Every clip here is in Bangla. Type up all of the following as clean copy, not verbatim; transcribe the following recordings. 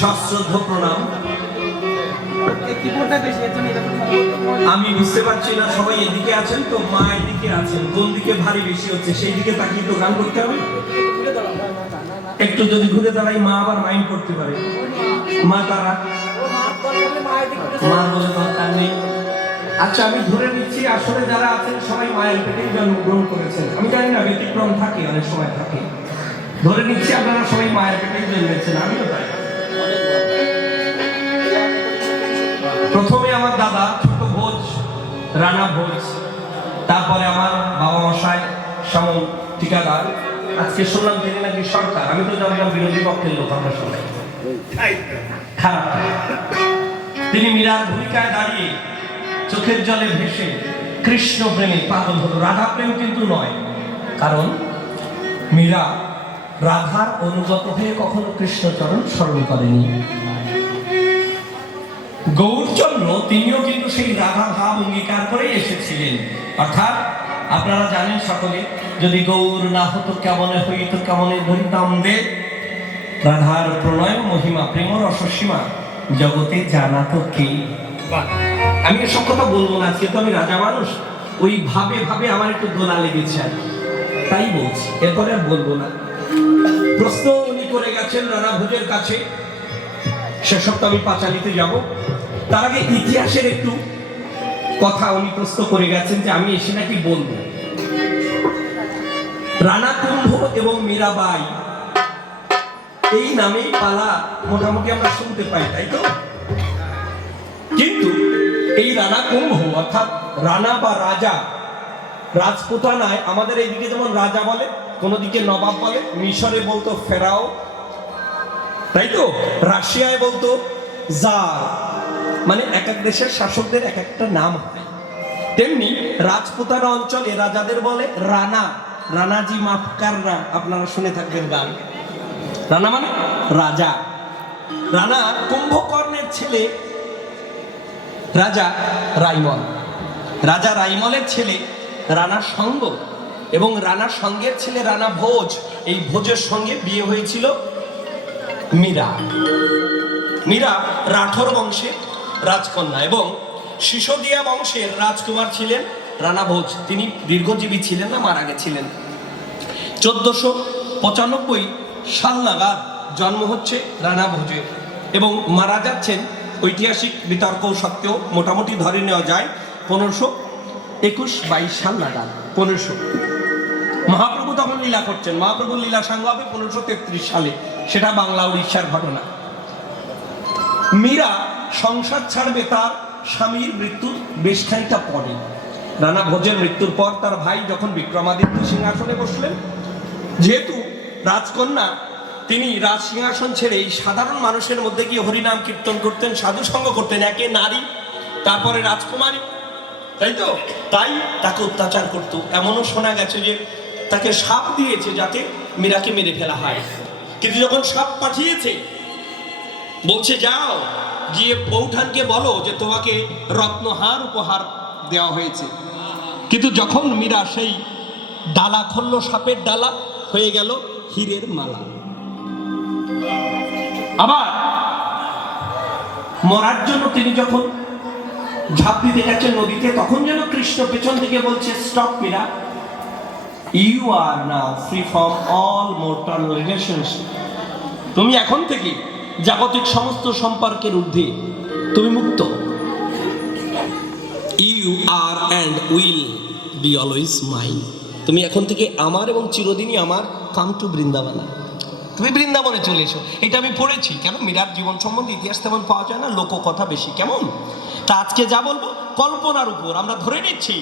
সশ্রদ্ধ প্রণাম। আমি বুঝতে পারছি না, সবাই এদিকে আছেন তো, মা এদিকে আছেন, কোন দিকে ভারী বেশি হচ্ছে সেই দিকে তাকিয়ে তো গান করতে হবে। একটু যদি ঘুরে দাঁড়াই মা আবার মাইন্ড করতে পারে। মা তারা মা বলে দরকার নেই। আচ্ছা, আমি ধরে নিচ্ছি আসলে যারা আছেন সবাই মায়ের পেটেই জন্মগ্রহণ করেছেন। আমি জানি না, ব্যতিক্রম থাকে, অনেক সময় থাকে। ধরে নিচ্ছি আপনারা সবাই মায়ের পেটেই জন্মেছেন, আমিও তাই। প্রথমে আমার দাদা ছোট ভোজ, রানা ভোজ, তারপরে আমার বাবা মশাই শ্যামল ঠিকাদার। আজকে শুনলাম তিনি নাকি সরকার। আমি তো জানলাম বিরোধী পক্ষের লোক, আমরা সবাই খারাপ। তিনি মীরার ভূমিকায় দাঁড়িয়ে চোখের জলে ভেসে কৃষ্ণ প্রেমে পাগল হলো। রাধা প্রেম কিন্তু নয়, কারণ মীরা রাধার অনুগত হয়ে কখনো কৃষ্ণচরণ স্মরণ করেনি। গৌরচন্দ্র তিনিও কিন্তু সেই রাধা ভাব অঙ্গীকার করে এসেছিলেন। অর্থাৎ আপনারা জানেন সকলে, যদি গৌর না হতো কেমনে হইত কেমনে ধরিতাম দে, রাধার প্রণয় মহিমা প্রেম রসসীমা জগতে জানা তো কে। আমি এসব কথা বলবো না, আজকে তো আমি রাজা মানুষ, ওই ভাবে ভাবে আমার একটু দোলা লেগেছে, তাই বলছি, এরপরে আর বলবো না। প্রশ্ন উনি করে গেছেন রানা ভোজের কাছে, সেসব তো আমি পাঁচালিতে যাব। তার আগে ইতিহাসের একটু কথা উনি প্রশ্ন করে গেছেন যে আমি এসে নাকি বলবো। রানা কুম্ভ এবং মীরাবাই এই নামেই পালা মোটামুটি আমরা শুনতে পাই, তাই তো? কিন্তু এই রানা কুম্ভ অর্থাৎ রানা বা রাজা, রাজপুতানায় আমাদের এইদিকে যেমন রাজা বলে, কোন দিকে নবাব বলে, মিশরে বলতো ফেরাও, তাই তো? রাশিয়ায় বলতো জার, মানে এক এক দেশের শাসকদের এক একটা নাম হয়। তেমনি রাজপুতানা অঞ্চলে রাজাদের বলে রানা। রানাজি মাফকাররা আপনারা শুনে থাকবেন গান। রানা মানে রাজা। রানা কুম্ভকর্ণের ছেলে রাজা রাইমল, রাজা রাইমলের ছেলে রানা সঙ্গ, এবং রানা সঙ্গের ছেলে রানা ভোজ। এই ভোজের সঙ্গে বিয়ে হয়েছিল মীরা। মীরা রাঠোর বংশের রাজকন্যা এবং সিসোদিয়া বংশের রাজকুমার ছিলেন রানা ভোজ। তিনি দীর্ঘজীবী ছিলেন না, মারা গেছিলেন। 1495 সাল নাগাদ জন্ম হচ্ছে রানা ভোজের এবং মারা যাচ্ছেন, ঐতিহাসিক বিতর্ক সত্ত্বেও মোটামুটি ধরে নেওয়া যায় 1521-22 সাল নাগাদ। 1500 মহাপ্রভু তখন লীলা করছেন। মহাপ্রভুর লীলা সাঙ্গ হবে 1533 সালে, সেটা বাংলা উড়িষ্যার ঘটনা। মীরা সংসার ছাড়বে তার স্বামীর মৃত্যুর বেশ খানিকটা পরে। রানা ভোজের মৃত্যুর পর তার ভাই যখন বিক্রমাদিত্য সিংহাসনে বসলেন, যেহেতু রাজকন্যা, তিনি রাজ সিংহাসন ছেড়ে এই সাধারণ মানুষের মধ্যে গিয়ে হরিনাম কীর্তন করতেন, সাধু সঙ্গ করতেন, একে নারী তারপরে রাজকুমারী, তাই তো? তাই তাকে অত্যাচার করত। এমনও শোনা গেছে যে তাকে সাপ দিয়েছে যাতে মীরাকে মেরে ফেলা হয়। কিন্তু যখন সাপ পাঠিয়েছে, বলছে যাও গিয়ে বৌঠানকে বলো যে তোমাকে রত্নহার উপহার দেওয়া হয়েছে। কিন্তু যখন মীরা সেই ডালা খুলল, সাপের ডালা হয়ে গেল হীরের মালা। আবার মরার জন্য তিনি যখন ঝাঁপ দিতে গেছেন নদীতে, তখন যেন কৃষ্ণ পেছন থেকে বলছে, stop Meera, you are now free from all mortal relations. তুমি এখন থেকে জাগতিক সমস্ত সম্পর্কের ঊর্ধ্বে, তুমি মুক্ত। You are and will be always mine. তুমি এখন থেকে আমার এবং চিরদিনই আমার। কাম টু বৃন্দাবন, তুমি বৃন্দাবনে চলে এসো। এটা আমি পড়েছি। কেন? মীরার জীবন সম্বন্ধে ইতিহাস তেমন পাওয়া যায় না, লোককথা বেশি। কেমন? তা আজকে যা বলবো কল্পনার উপর। আমরা ধরে নিচ্ছি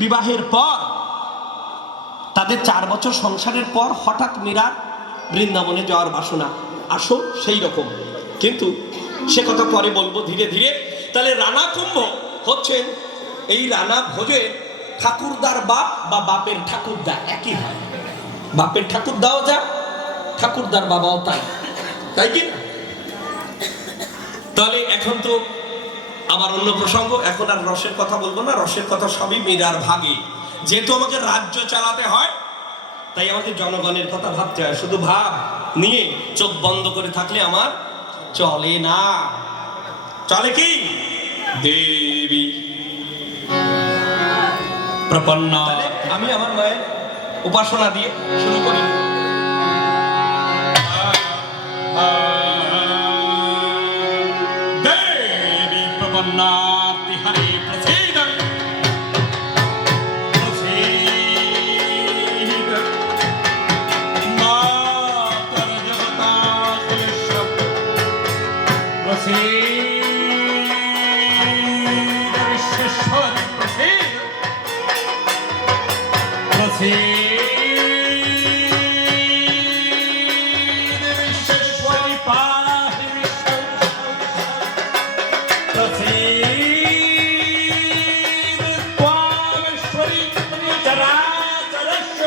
বিবাহের পর, তাদের 4 বছর সংসারের পর হঠাৎ মীরার বৃন্দাবনে যাওয়ার বাসনা। আসো সেই রকম, কিন্তু সে কথা পরে বলবো ধীরে ধীরে। তাহলে রানা কুম্ভ হচ্ছেন এই রানা ভোজের ঠাকুরদার বাপ বা বাপের ঠাকুরদা, একই হয়। বাপের ঠাকুরদাও যা, ঠাকুরদার বাবাও তাই, তাই কি? তাহলে এখন তো আবার অন্য প্রসঙ্গ, এখন আর রসের কথা বলবো না। রসের কথা সবই মীরার ভাগে। যেহেতু আমাকে রাজ্য চালাতে হয়, তাই আমাকে জনগণের কথা ভাবতে হয়। শুধু ভাব নিয়ে চোখ বন্ধ করে থাকলে আমার চলে না। চলে কি? দেবী প্রপন্না। আমি আমার মায়ের উপাসনা দিয়ে শুরু করি। দেবী প্রপন্না তিহারে প্রসিদ্ধ মাতর জগতা শিষ্য প্রসিদ্ধ বিশ্বশ্বরী প্রসিদ্ধ প্রসিদ্ধ বিশ্বশ্বরী পাহি প্রসিদ্ধ ত্বামেশ্বরী চরাচরস্য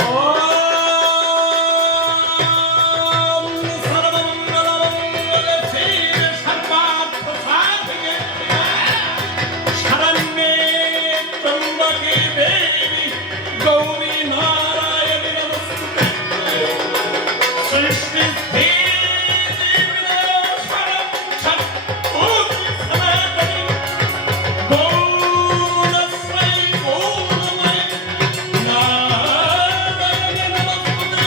ওম সর্বমঙ্গলমঙ্গলে শিবে সর্বার্থসাধিকে শরণ্যে ত্র্যম্বকে দেবী গৌরী নারায়ণী নমস্তুতে। সৃষ্টিস্থিতি বিনাশায় সৎপুত্রী সনাতনী গৌরশ্রী গৌরময়ী নারায়ণী নমস্তুতে।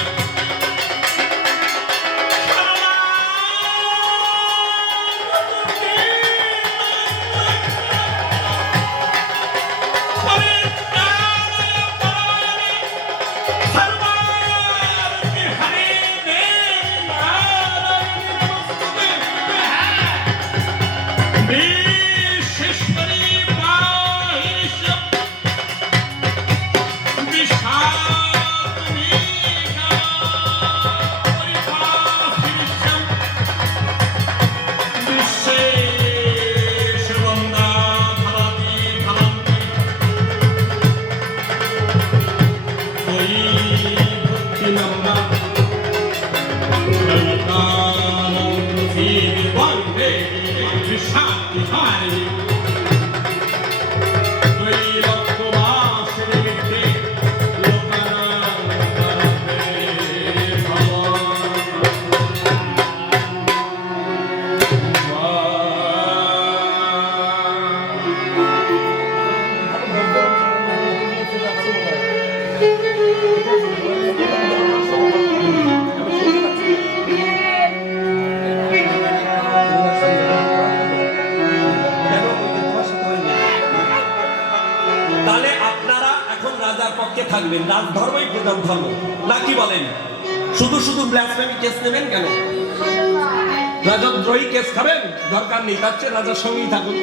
তাহলে আপনারা এখন রাজার পক্ষে থাকবেন, রাজধর্মই প্রধান ধর্ম নাকি বলেন? শুধু শুধু ব্লাসফেমি কেস নেবেন কেন? রাজদ্রোহী কেস খাবেন? দরকার নেই, তার চেয়ে রাজার সঙ্গেই থাকুন।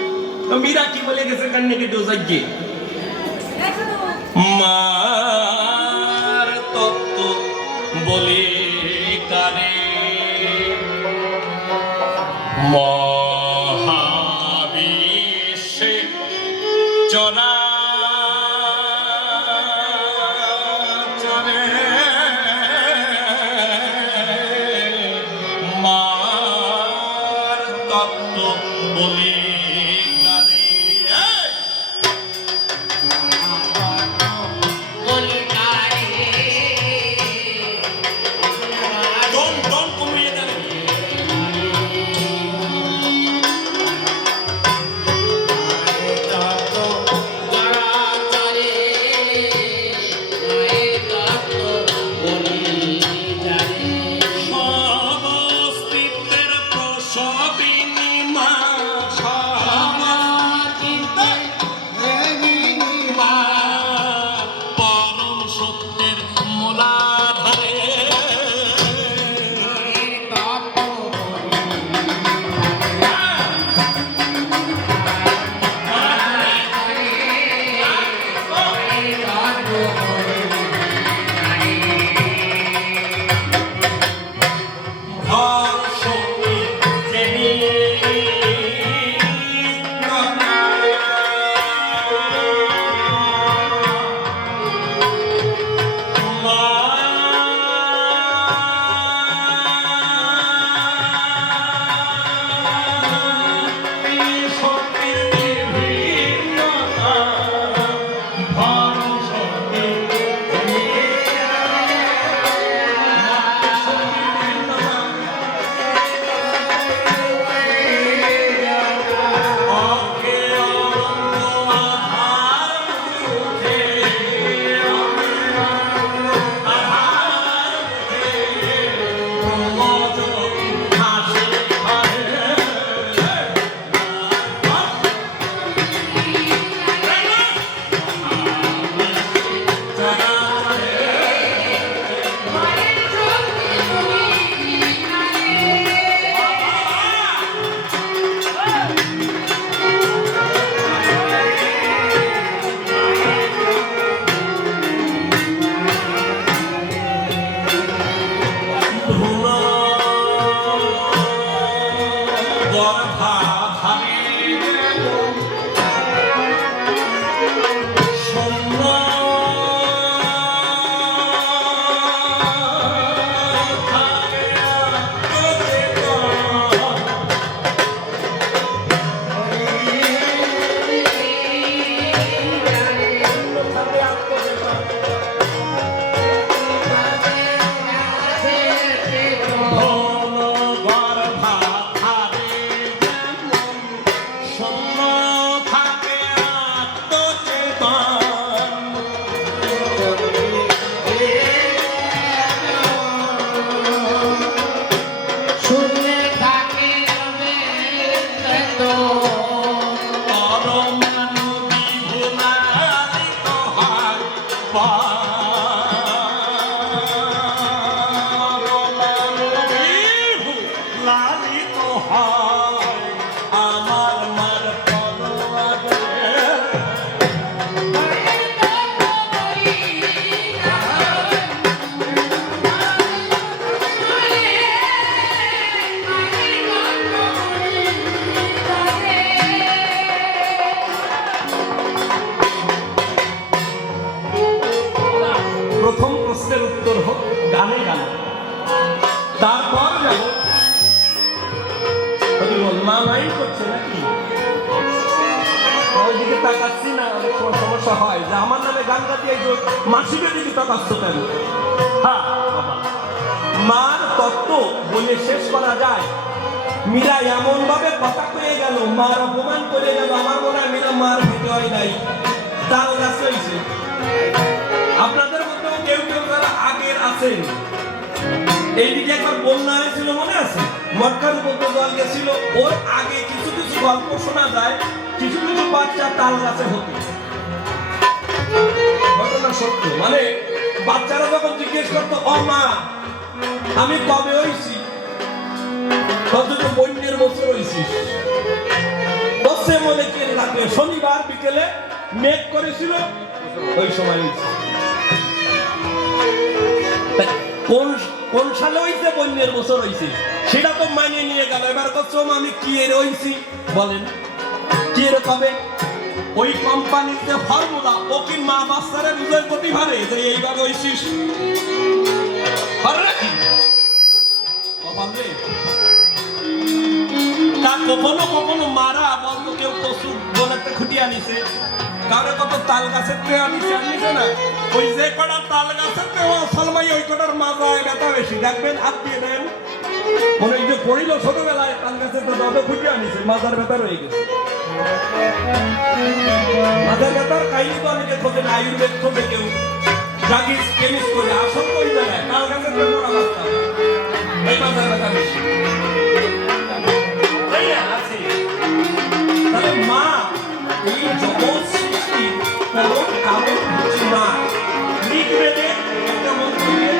তো মীরা কি বলে গেছে কার নেগেটিভ যাইয়ে মার তত্ত্ব বলে কারে মহাবিশ্বে চরাচরে মার তত্ত্ব বলে কারে লালিত হয় আমার মার পরোয়ারে। প্রথম প্রশ্নের উত্তর হোক গানে গানে, তারপর যাব মা নাই করছে নাকি ওইদিকে তাকাচ্ছি না, অনেক সময় সমস্যা হয় যে আমার নামে গান গাতে মাসিকের দিকে তাকাচ্ছ কেন। হ্যাঁ বাবা, মার তত্ত্ব বলে শেষ করা যায়। মীরা এমন ভাবে কথা কয়ে গেল, মার অপমান করে গেল, আমার মনে হয় মীরা মার ভেটে হয় নাই, তাল গাছ হয়েছে। আপনাদের মধ্যেও কেউ কেউ যারা আগের আছেন, এইদিকে একবার বন্যা হয়েছিল মনে আছে, মটকার মধ্যে জল গেছিল, ওর আগে কিছু কিছু গল্প শোনা যায়, কিছু কিছু বাচ্চা তাল গাছে হতো। ঘটনা সত্য, মানে বাচ্চারা যখন জিজ্ঞেস করতো ও মা আমি কবে হইছি, অথচ বন্যের বছর হইছিস, বসে মনে কে রাখবে শনিবার বিকেলে মেঘ করেছিল ওই সময় হইছে। কোন কোন সালে হইছে বন্যের বছর হইছে সেটা তো মানিয়ে নিয়ে গেল। এবার করছো আমি কি এর হইছি বলেন, কি এর কবে? ওই কোম্পানির যে ফর্মুলা, ও কি মা বাচ্চারা বুঝার প্রতি ভারে যে এইভাবে হইছিস? তা কখনো কখনো মারা বলতো কেউ পশু বলাতে খুঁটিয়ে আনিছে, কারো কত তাল গাছের থেকে আনিছে না, ওই যে কটা তাল গাছের থেকে সালমাই ওই কটার মাথায় ব্যথা বেশি, দেখবেন হাত দিয়ে দেন মনে হয় যে পড়িল ছোটবেলায় তাল গাছের তো দবে খুঁটিয়ে আনিছে, মাথার ব্যথা রয়ে গেছে। মাথার ব্যথার কাহিনী তো অনেকে খোঁজেন, আয়ুর্বেদ খোঁজে কেউ, ড্রাগিস কেমিস্ট করে, আসল তো ওই জায়গায় তাল গাছের থেকে মরা বাচ্চা এই মাথার ব্যথা বেশি। তাহলে মা এই জগৎ সৃষ্টি পরম কারণ হচ্ছে মা। ঋগ্বেদে একটা মন্ত্র দিয়ে,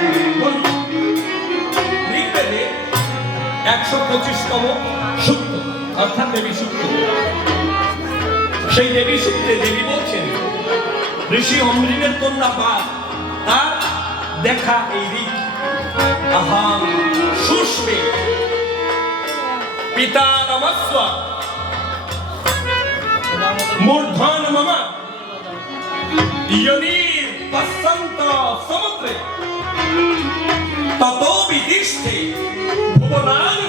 ঋগ্বেদে 125তম সূক্ত অর্থাৎ দেবী সূক্ত, সেই দেবী সূক্তে দেবী বলছেন ঋষি অমৃতের কন্যা পাঠ, তার দেখা এই ঋক আহাম সুষ্মে পিতা নমস্ব মূর্ধন মম ইয়নির পশ্যন্ত সমুদ্রে ততো বিদিষ্ঠে ভুবনায়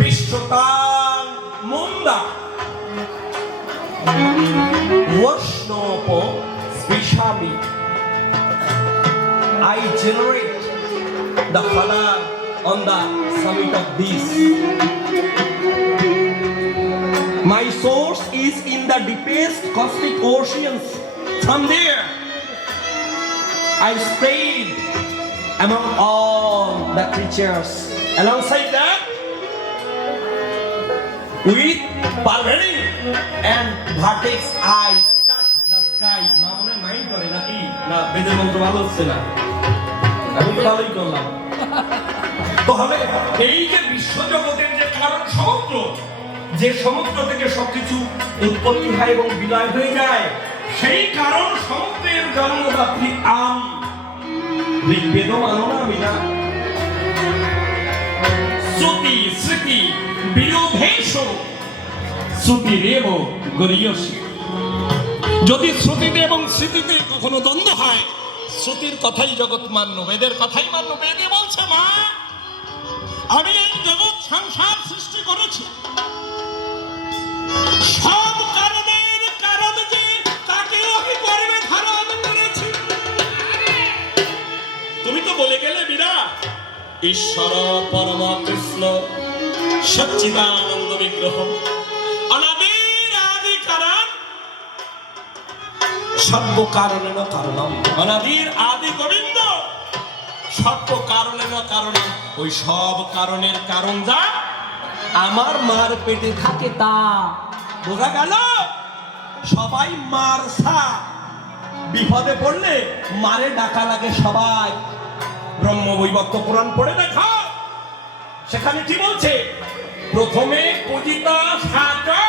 বিশ্বতাং মুন্দা বৈষ্ণব specially I generate the father on the summit of this. My source is in the deepest cosmic oceans. From there, I spread among all the creatures. Alongside that, with pervading and vertex, I touch the sky. মা মনে মাইন্ড করে নাকি? না, বেদের মন্ত্র ভালো হচ্ছে না। আমি তো ভালোই করলাম। তাহলে এই যে বিশ্বজগতের যে কারণ সমুদ্র, যে সমুদ্র থেকে সবকিছু উৎপত্তি হয় এবং বিলয় হয়ে যায়, সেই কারণ সমুদ্রের জন্মদাত্রী আমি। ঋগ্বেদ মানো না আমি না? শ্রুতি স্মৃতি বিরোধেশ শ্রুতিরেব গরীয়সী। যদি শ্রুতিতে এবং স্মৃতিতে কখনো দ্বন্দ্ব হয়, শ্রুতির কথাই জগৎ মান্য, বেদের কথাই মান্য। বেদে বলছে মা আমি এই জগৎ সংসার সৃষ্টি করেছি, সব কারণের কারণ যে তাকেও আমি গর্ভে ধারণ করেছি। তুমি তো বলে গেলে মীরা ঈশ্বর পরম কৃষ্ণ সচ্চিদানন্দ বিগ্রহ অনাদির আদি কারণ সর্ব কারণেন কারণম, অনাদির আদি গোবিন্দ সর্ব কারণেন কারণম। ওই সব কারণের কারণ যা আমার মার পেটে থাকে তা বোঝা গেল। সবাই মার সা বিপদে পড়লে মারে ডাকা লাগে সবাই। ব্রহ্মবৈবর্ত পুরাণ পড়ে দেখা, সেখানে কি বলছে? প্রথমে পূজিতা সাচা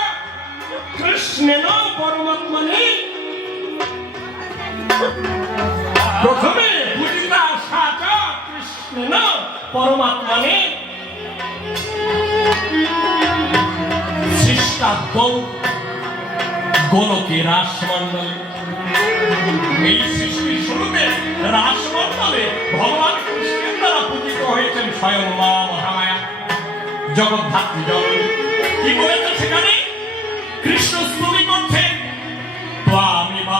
কৃষ্ণেন পরমাত্মনে, প্রথমে পূজিতা সাচা কৃষ্ণেন পরমাত্মনে সৃষ্টাদ্যৌ গোলকে রাসমণ্ডলে। এই সৃষ্টির শুরুতে রাসমণ্ডলে ভগবান কৃষ্ণের দ্বারা পূজিত হয়েছেন স্বয়ং মা মহামায়া জগদ্ধাত্রী জননী। কি বলেছে সেখানে? কৃষ্ণ স্তুতি করছেন, ত্বামেবা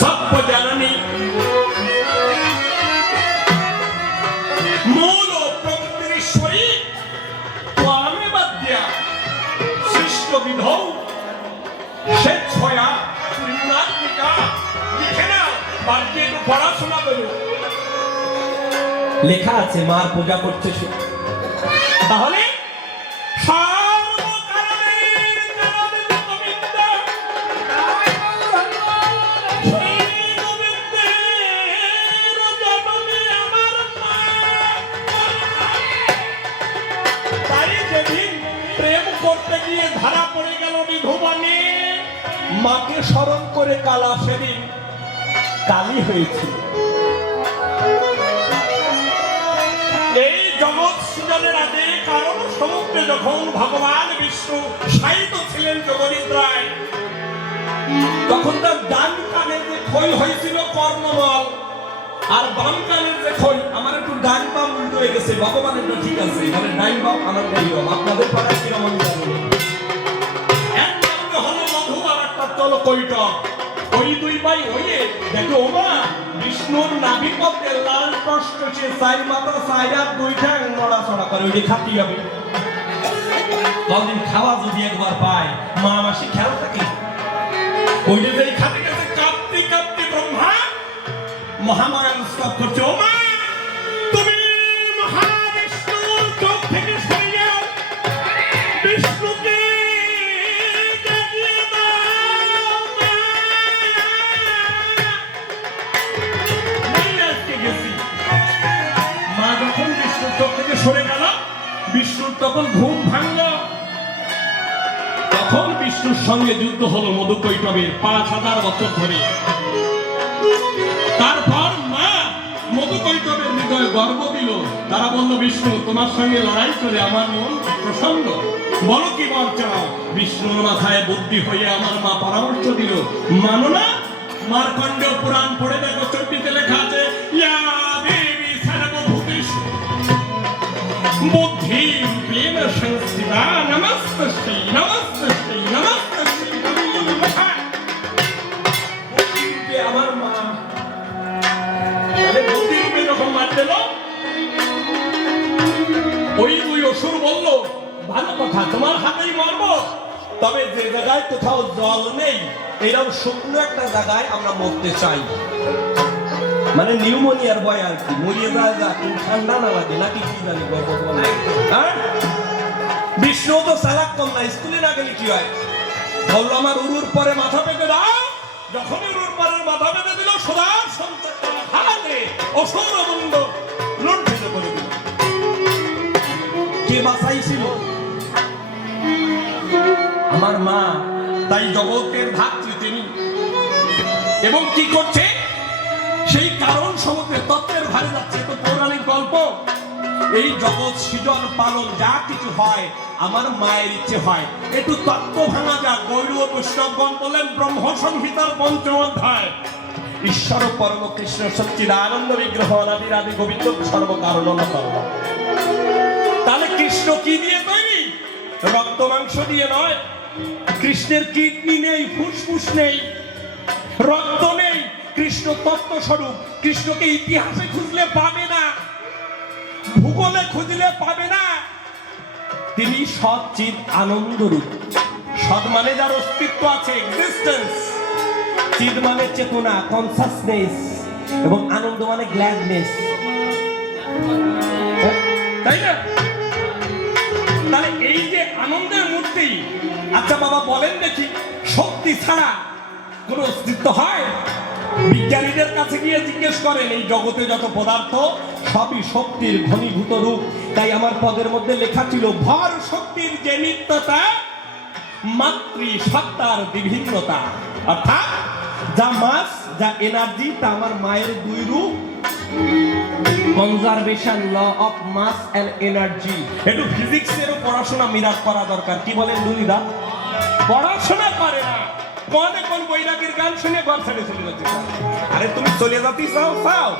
সর্বজননী মূল প্রকৃতিশ্বরী ত্বামেবাদ্যা সৃষ্টবিধৌ স্বেচ্ছয়া ত্রিগুণাত্মিকা। লিখে নাও, বাড়িতে একটু পড়াশোনা করো। লেখা আছে মার পূজা করছে সে। তাহলে প্রেম করতে গিয়ে ধরা পড়ে গেল বিধুবনে, মাকে স্মরণ করে কালা সেদিন কালী হয়েছিল। এই জগৎ সৃজনের আগে কারণ সমুদ্রে যখন ভগবান বিষ্ণু শায়িত ছিলেন যোগনিদ্রায়, তখন তার ডান কানে যে ক্ষয় হয়েছিল কর্ণমল, আর বাম কানের যে ক্ষয়, আমার একটু ডান বাম উল্টো হয়ে গেছে, ভগবানের তো ঠিক আছে, মানে ডাইন বাম আমার ডাইন বাম, আপনাদের পাড়ায় কিরকম জানি না। এক নামটা হলো মধু, আর একটা হলো কৈটক। ওই দুই ভাই হইয়ে দেখো ওমা বিষ্ণুর নাভিপথে লাল কষ্ট সে চাই মাথা চাইয়া দুই ঠ্যাং নড়াচড়া করে, ওই যে খাতি হবে। কদিন খাওয়া যদি একবার পায়, মা মাসি খেয়াল থাকে। ওই যে খাতে গেছে কাঁপতে কাঁপতে ব্রহ্মা মহামায়া স্তব করছে, ওমা তুমি মহাবিষ্ণুর চোখ থেকে সরে যাও, বিষ্ণুকে জাগিয়ে দাও। মা যখন বিষ্ণুর চোখ থেকে সরে গেল, বিষ্ণুর তখন ঘুম ভাঙল। তখন বিষ্ণুর সঙ্গে যুদ্ধ হলো মধুকৈটবের 5000 বছর ধরে। তারপর মা মধুকৈটবের হৃদয়ে গর্ব দিল। তারা বলল, বিষ্ণু তোমার সঙ্গে লড়াই করে আমার মন প্রসন্ন, বলো কি বর চাও। বিষ্ণুর মাথায় বুদ্ধি হয়ে আমার মা পরামর্শ দিল, মানো না? মার্কণ্ডেয় পুরাণ পড়ে দেখো, 14তে লেখা আছে, ইয়া দেবী সর্বভূতেষু বুদ্ধি রূপেণ সংস্থিতা নমস্তস্যৈ নমস্তস্যৈ নমস্তস্যৈ। আমার মা তাহলে বুদ্ধি রূপে যখন মার দিল, ওই দুই অসুর বলল, ভালো কথা, তোমার হাতেই মরব, তবে যে জায়গায় কোথাও জল নেই, এরকম শুকনো একটা জায়গায় আমরা মরতে চাই। মানে নিউমোনিয়ার ভয় আর কি, মরিয়ে যায় যা, কিন্তু ঠান্ডা না লাগে নাকি কি জানি। বিষ্ণু তো চালাক কম না, স্কুলে না গেলে কি হয়, বললো আমার উরুর পরে মাথা পেতে দাও। যখন উরুর পরে মাথা পেতে দিল, সদা সঞ্চার হাতে অসুর অবন্ধ লুণ্ঠিত করে দিল। কে বাঁচাইছিল? আমার মা। তাই জগতের ধাত্রী তিনি। এবং কি করছে? সেই কারণ সমুদ্রে তত্ত্বের ভারে যাচ্ছে, তো পৌরাণিক গল্প। এই জগৎ সৃজন পালন যা কিছু হয় আমার মায়ের ইচ্ছে হয়। একটু তত্ত্ব ভাঙা যাক। গৌড়ীয় বৈষ্ণবগণ বলেন ব্রহ্ম সংহিতার 5ম অধ্যায়, ঈশ্বর পরম কৃষ্ণ সচ্চিদানন্দ বিগ্রহ অনাদির আদি গোবিন্দ সর্বকারণ অনন্তম। তাহলে কৃষ্ণ কি দিয়ে তৈরি? রক্ত মাংস দিয়ে নয়। কৃষ্ণের কিডনি নেই, ফুসফুস নেই, রক্ত নেই। কৃষ্ণ তত্ত্ব স্বরূপ। কৃষ্ণকে ইতিহাসে খুঁজলে পাবে না, ভূগোলে খুঁজলে পাবে না। তিনি সৎ চিৎ আনন্দ রূপ। সৎ মানে যার অস্তিত্ব আছে, এক্সিস্টেন্স। চিৎ মানে চেতনা, কনসাসনেস, এবং আনন্দ মানে গ্ল্যাডনেস। তাই না? তাহলে এই যে আনন্দের মূর্তি, আচ্ছা বাবা বলেন দেখি, শক্তি ছাড়া কোনো অস্তিত্ব হয়? বিজ্ঞানীদের কাছে গিয়ে জিজ্ঞেস করেন, এই জগতে যত পদার্থ সবই শক্তির ঘনীভূত রূপ। তাই আমার পদের মধ্যে লেখা ছিল, ভর শক্তির যে নিত্যতা, মাতৃ সত্তার বিভিন্নতা। অর্থাৎ যা মাস, যা এনার্জি, তা আমার মায়ের দুই রূপ। Conservation, law of mass and energy. একটু ফিজিক্সেরও পড়াশোনা মিরাজ করা দরকার। কি বলেন দুলিদা? পড়াশোনা করে না, কোন বৈরাগীর গান শুনে ঘর ছেড়ে চলে যাচ্ছে। আরে তুমি চলে যাতে চাও,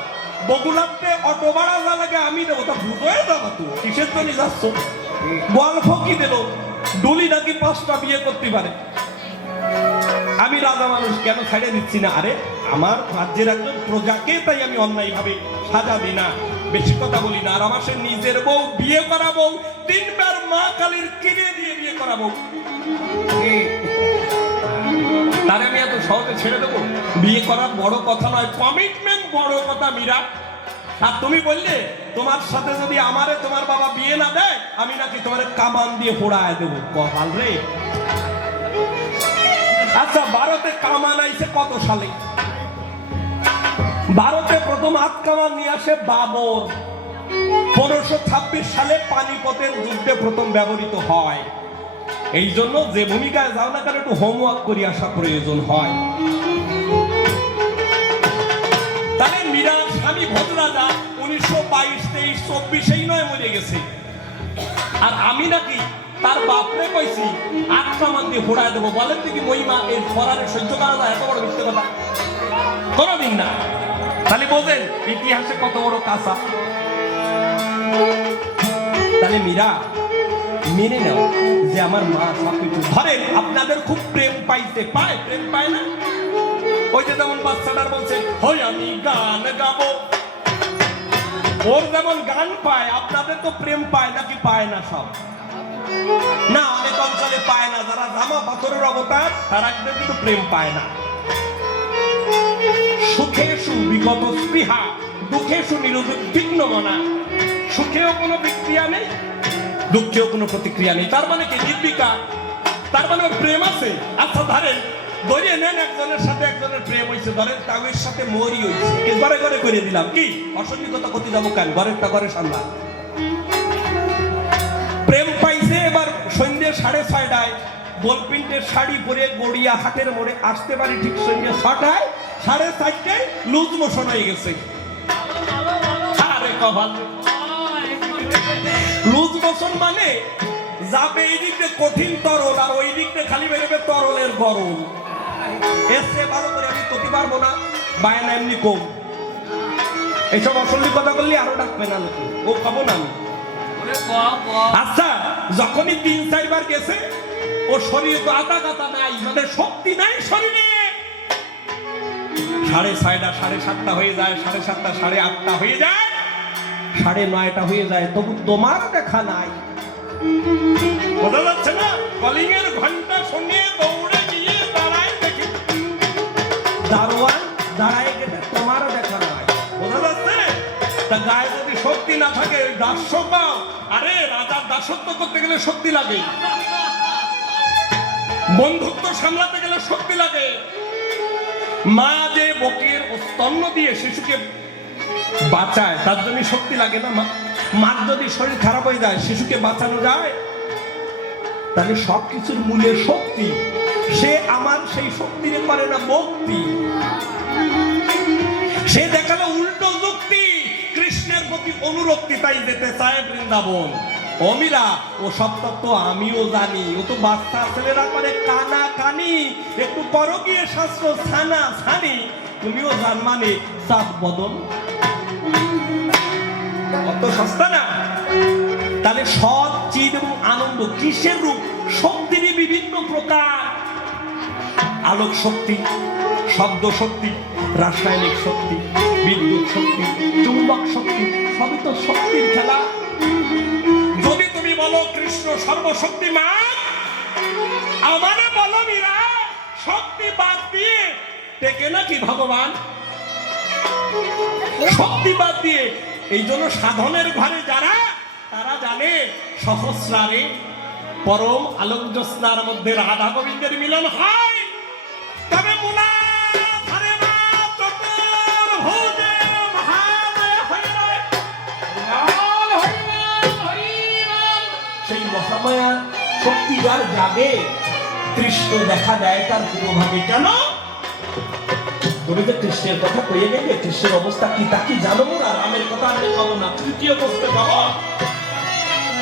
বগুলাতে অটো ভাড়া যা লাগে আমি দেবো, তা ভূত হয়ে যাবো। তুমি কিসের জন্য যাচ্ছ? গল্প কি দিল, ডুলি নাকি 5টা বিয়ে করতে পারে। আমি রাজা মানুষ, কেন ছেড়ে দিচ্ছি না? আরে আমার রাজ্যের একজন প্রজাকে তাই আমি অন্যায় ভাবে সাজা দিই না, বেশি কথা বলি না। আর আমার সে নিজের বউ, বিয়ে করা বউ, 3বার মা কালীর কিনে দিয়ে বিয়ে করা বউ, তারে আমি এত সহজে ছেড়ে দেবো? বিয়ে করা বড় কথা নয়, কমিটমেন্ট বড় কথা মীরা। আর তুমি বললে তোমার সাথে যদি আমারে তোমার বাবা বিয়ে না দেয়, আমি নাকি তোমার কামান দিয়ে পোড়ায় দেবো। কপাল রে। আচ্ছা, ভারতে কামান আইছে কত সালে? ভারতে প্রথম হাত কামান নিয়ে আসে বাবর। 1526 সালে পানিপথের যুদ্ধে প্রথম ব্যবহৃত হয়। এই জন্য যে ভূমিকায় যাও না কেন, একটু হোমওয়ার্ক করে আসা প্রয়োজন হয়। তাহলে মীরা স্বামী ভদ্রাজা 1922, 23, 24 নয় মরে গেছে। আর আমি নাকি তার বাপরে কইছি 8টা মান দিয়ে ফোড়ায় দেবো। বলেন দেখি মহিমা এর ফরারে সহ্য করা যায়? এত বড় মিথ্যে কথা কোনোদিন না। তাহলে বোঝেন ইতিহাসে কত বড় কাঁচা। তাহলে মীরা মেনে নাও যে আমার মা সবকিছু। ধরেন আপনাদের খুব প্রেম পাইতে পায়, প্রেম পায় না? ওই যে যেমন বাচ্চাটার বলছে, হই আমি গান গাবো, ওর যেমন গান পায়, আপনাদের তো প্রেম পায় নাকি পায় না? সব না, অনেক অঞ্চলে পায় না। যারা জামা পাথরের অবতার, তারা কিন্তু প্রেম পায় না। সুখেষু বিগত স্পৃহা, দুঃখেষু নিরুদ্বিগ্ন মনা। সুখেও কোনো বিক্রিয়া নেই, দুঃখেও কোনো প্রতিক্রিয়া নেই। তার মানে কি? নির্বিকার। তার মানে প্রেম আছে। আচ্ছা ধরেন, ধরিয়ে নেন একজনের সাথে একজনের প্রেম হয়েছে, ধরেন তাদের সাথে মরি হয়েছে, ঘরে ঘরে করে দিলাম। কি অসংখ্যতা করতে যাবো কেন? ঘরেরটা ঘরে সামলা। প্রেম পাইছে, এবার সন্ধ্যে 6:30টায় গোলপিন্টের শাড়ি পরে গড়িয়া হাটের মোড়ে আসতে পারি ঠিক সন্ধ্যে 6টায়, 4:30টায় লুজ মোশন হয়ে গেছে। আরে কপাল। লুজ মোশন মানে যাবে এই দিক দিয়ে কঠিন তরল, আর ওই দিক দিয়ে খালি বেরোবে তরলের গরম। এসে ভালো করে আমি করতে পারবো না, বায়না এমনি কম। এইসব অসলি কথা বললে আরো ডাকবে না লোকে, ও খাবো না আমি। আচ্ছা, যখনই 3-4 বার গেছে, ও শরীরে তো আতা কাতা নাই, মানে শক্তি নাই শরীরে। 6:30, 7:30 হয়ে যায়, 7:30, 8:30 হয়ে যায়, 9:30 হয়ে যায়, তবু তোমার দেখা নাই। বোঝা যাচ্ছে না? কলিং এর ঘন্টা শুনিয়ে দৌড়ে গিয়ে দাঁড়ায় দেখি, দারোয়ান দাঁড়ায় গেছে, তোমার দেখা নাই। বোঝা যাচ্ছে? তা গায়ে যদি শক্তি না থাকে, দাস্য পাও। আরে রাজার দাসত্ব করতে গেলে শক্তি লাগে, বন্ধুত্ব সামলাতে গেলে শক্তি লাগে। মা যে বুকের স্তন্য দিয়ে শিশুকে বাঁচায়, তার জন্য শক্তি লাগে না? মার যদি শরীর খারাপ হয়ে যায়, শিশুকে বাঁচানো যায়? তাহলে সবকিছুর মূলে শক্তি। সে আমার সেই শক্তিরে করে না ভক্তি, সে দেখালো উল্টো যুক্তি, কৃষ্ণের প্রতি অনুরক্তি, তাই যেতে চায় বৃন্দাবন। অমিরা ও সব তত্ত্ব আমিও জানি, ও তো বাচ্চা ছেলেরা করে কানা কানি, একটু করো গিয়ে শাস্ত্র ছানা ছানি, তুমিও জান মানে চাঁদ বদল, অত সস্তা না। তাহলে সৎ, চিদ এবং আনন্দ কিসের রূপ? শক্তিরই বিভিন্ন প্রকার। আলোক শক্তি, শব্দ শক্তি, রাসায়নিক শক্তি, বিদ্যুৎ শক্তি, চুম্বক শক্তি, সবই তো শক্তির খেলা। যদি তুমি বলো কৃষ্ণ সর্বশক্তিমান, আমারে বলো মীরা শক্তি বাদ দিয়ে টেকে নাকি ভগবান? শক্তি বাদ দিয়ে। এই জন্য সাধনের ঘরে যারা, তারা জানে সহস্রারে পরম আলোক জ্যোৎস্নার মধ্যে রাধা গোবিন্দের মিলন হয়, তবে মুলা ধারে না চতুর্ভুজে মহামায়া হয়ে রয়। সেই মহামায়া শক্তি যার জাগে, কৃষ্ণ দেখা দেয় তার পূর্বভাগে। কেন? তুমি যে কৃষ্ণের কথা কইয়ে গেলে, কৃষ্ণের অবস্থা কি তা কি জানো না? রামের কথা আমি পাবো না, তৃতীয় বসতে পাবো।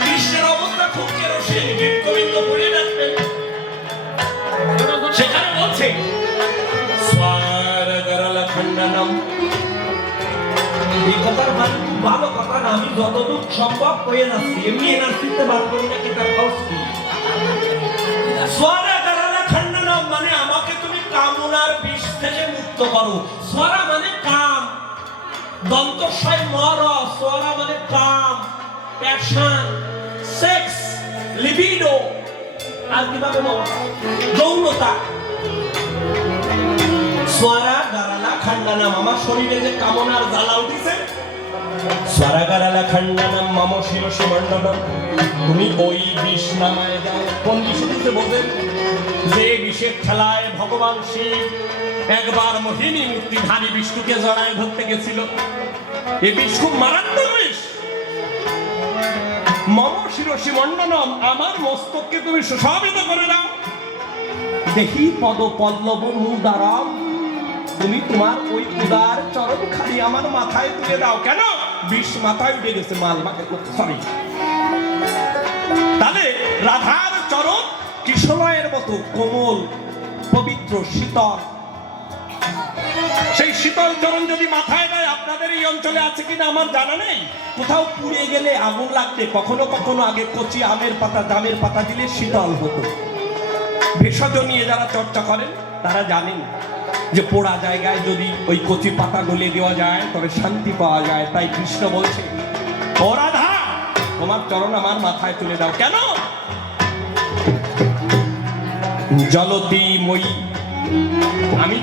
কৃষ্ণের অবস্থা খুব কেরোসিন, গীত গোবিন্দ পড়ে রাখবেন। সেখানে বলছে স্বর্গরল খণ্ডনম। এই কথার মানে খুব ভালো কথা না, আমি যতদূর সম্ভব কয়ে যাচ্ছি। এমনি এনার্জিতে বার করি না, কি তার খরচ কি? স্বর্গরল খণ্ডনম মানে আমাকে তুমি কামনার বিষ থেকে মুক্ত করো। স্বরা মানে কাম, দন্তস্বয় মর। স্বরা মানে কাম, প্যাশন, সেক্স, লিবিডো, আর কিভাবে যৌনতা। স্বরা গারালা খণ্ডনম, আমার শরীরে যে কামনার জ্বালা উঠিছে, স্বরা গারালা খণ্ডনম মম শিরসি মণ্ডলম। তুমি ওই বিষ নামায় দাও। কোন বিষ দিতে বোঝেন? যে বিষের খেলায় ভগবান শিব একবার মোহিনী মূর্তিধারী বিষ্ণুকে জড়ায় ধরতে গেছিল। এই বিষ খুব মারাত্মক বিষ। মম শিরসি মণ্ডনম, আমার মস্তককে তুমি সুশোভিত করে দাও। দেখি পদ পল্লব মুদারাম, তুমি তোমার ওই উদার চরণ খালি আমার মাথায় তুলে দাও। কেন? বিষ মাথায় উঠে গেছে, মাল মাকে সরি। তাহলে রাধার চরণ কিশলয়ের মতো কোমল, পবিত্র, শীতল। সেই শীতল চরণ যদি মাথায় দেয়, আপনাদের এই অঞ্চলে আছে কিনা আমার জানা নেই, কোথাও পুড়ে গেলে আগুন লাগলে কখনো কখনো আগে কচি আমের পাতা, জামের পাতা দিলে শীতল হতো। ভেষজ নিয়ে যারা চর্চা করেন তারা জানেন যে পোড়া জায়গায় যদি ওই কচি পাতা গলে দেওয়া যায় তবে শান্তি পাওয়া যায়। তাই কৃষ্ণ বলছে, ও রাধা, তোমার চরণ আমার মাথায় তুলে দাও। কেন? জলতি মই, আমি